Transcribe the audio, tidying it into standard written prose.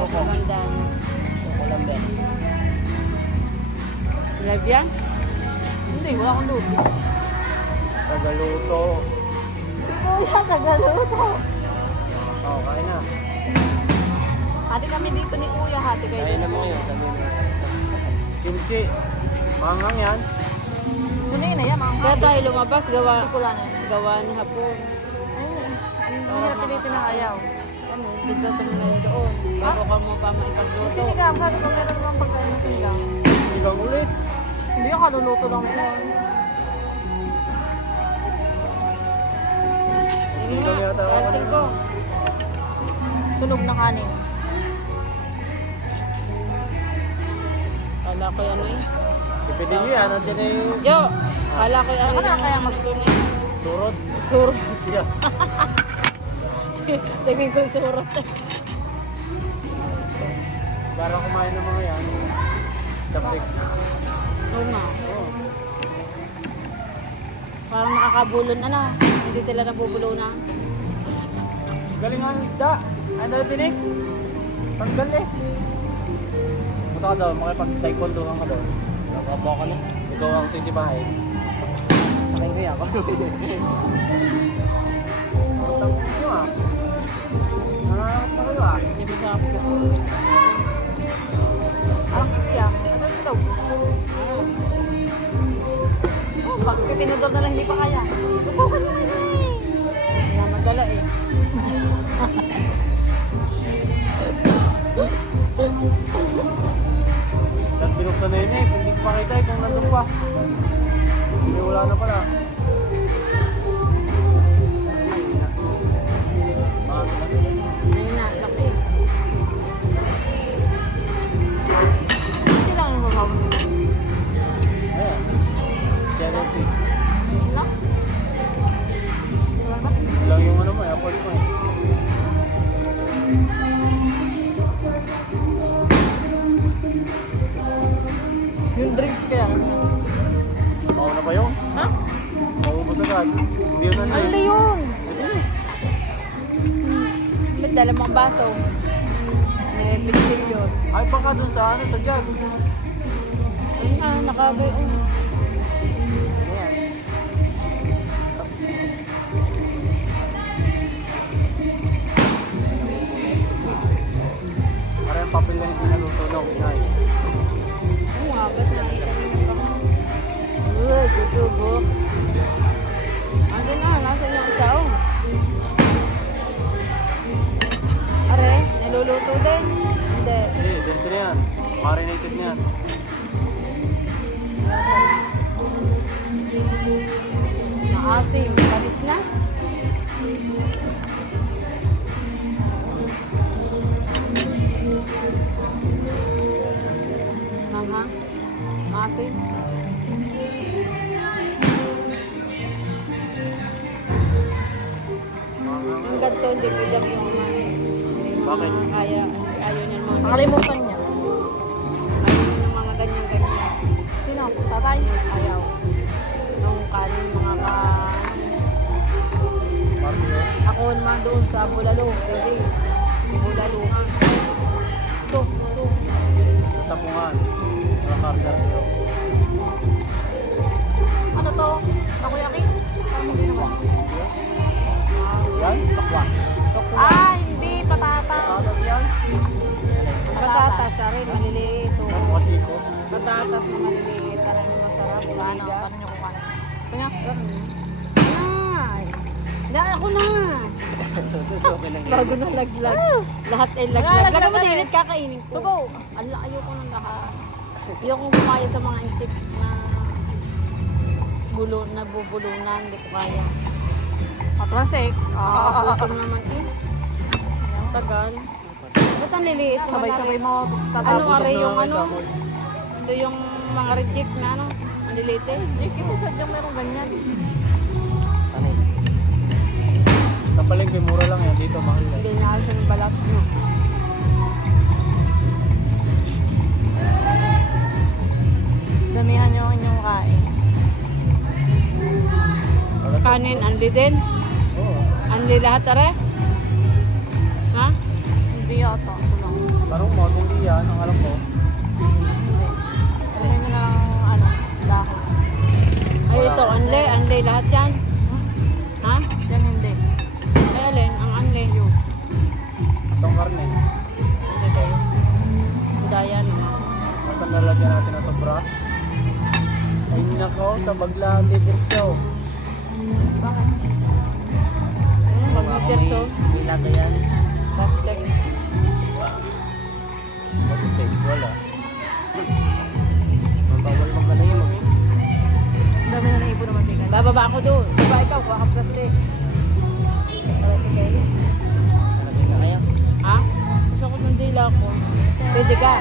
Maganda. Kuko lang din. Live yan? Hindi, wala akong luto. Tagaluto. Kuya, tagaluto. Oo, kain na. Hati kami dito ni Kuya, hati kayo Kain dito. na mo yun. Kami na. Kimchi. Mangang yan. Sunay na yan, mga Kaya tayo lumabas, gawa Ayun ni hapon. eh. Ang hirap dito na ayaw. Ano, dito tumunay doon. Bago ka mo pa maipagluto. Sinigang, sabi ko meron namang pagkain ng sinigang. Ikaw ulit. Hindi ka kaluluto lang nila. Sige nga, pansin ko. Sunog na kanin. Kala ko ano eh. Ipidin nyo yan. Nandiyan na yung Jo, kala ko ano Ako na kaya magluto. turod. Surot. Siya. Tingin ko yung surot. Para kumain ng mga yan. Tapik. Oo nga. Oo. Parang nakakabulon ano. Hindi sila nabubulo na. Galing ang isda. Ano yung tinik? Tanggal eh. Punta ka daw, makipag-taekwondo ka daw. Nakabaw ka na. Ikaw ang sisipahin. Sakay ko yan. Utang mo ah. Ano ah? Hindi mo sa ako. Hindi ah. Ano yung ilaw? Oh, bakit pinidor na lang hindi pa kaya? Gustukan mo na eh. Kaya madala eh. Dahil binuksan na yun eh. Kung hindi ko pakita eh, kung nandun pa. Hindi, wala na pala. Ayun na, laki. Hindi lang yung gagawin mo. Ayan. 70. Lang? Lang yung ano mo, airport mo eh. Yung drinks kaya. Mauna pa yun. Ha? Maubos agad. Hindi yun ano Ano eh. yun? Ba't dala mong baso? May picture yun. Ay, baka dun sa ano, sa jug. Ayun na, nakagayon. Ayan. Parang yung papel lang yung nalutunog. Nice. Oo nga, ba't nakita niyo pa? Tutubok. Ando na, nasa inyong isaw. Are, niluluto din. Hindi. Hindi, ganito na yan. Marinated na yan. Maasim, panis na. Aha, maasim. Ang ganito, hindi pwedeng yung Bakit? kaya, ayaw niya mga Nakalimutan niya. ayaw niya ng mga ganyan-ganyan. Sino? Tatay? Ayaw. Nung kanin, mga ka... Marino. Ako naman doon sa Bulalo. Pwede. Bulalo. Ito. Sa tapungan. Sa kargar nyo. Ano to? Takoyaki? Parang hindi naman. Yan, takwa. Ah, hindi. Patata. Patatas yan. Patatas, sorry, maliliit. Ang mga chiko. Patatas na maliliit. Tara na masarap. Paano? Paano nyo kukain? Gusto niya? Ay! Dahil ako na! Tapos okay lang yan. Bago na laglag. Lahat ay laglag. Nalaglag Laglag mo na dilit, kakainin ko. Sugo. Ala, ayoko ng lahat. Ayoko kumaya sa mga insect na nabubulunan. Hindi ko kaya. Patrasek. Gutom naman eh. Ang tagal. Ba't ang liliit? Sabay-sabay mo. Ano are yung ano? Ito yung mga reject na ano? Ang liliit eh. Jake, ito sadyang meron ganyan. Ano yun? Sa palengke, mura lang yan. Dito, mahal yan. Hindi na siya ng balat. No? Damihan nyo ang inyong kain. Kanin, anli din. Oo. Anli lahat are? Ha? Hindi yata. Ito lang. Parang mo, hindi yan, ang alam ko. Alay mo na ano, dahon. Ay, ito, anle, lahat yan. Ha? Yan hindi. Ay, alin, ang anle. Itong karne. Hindi kayo. Budaya naman. Basta nalagyan natin ng sobra. Ay nako, sa baglaan di dirtso. Bakit? Pag-nutierso. Bilado yan. Plastic. Bakit wala. Bawal magkala yun. Ang dami na naipon na mabigat. Bababa ako doon. Diba ikaw, kuha ka plastic. Parating kayo. Nalagyan na kaya. Ha? Gusto ko ng dila ko. Pwede ka.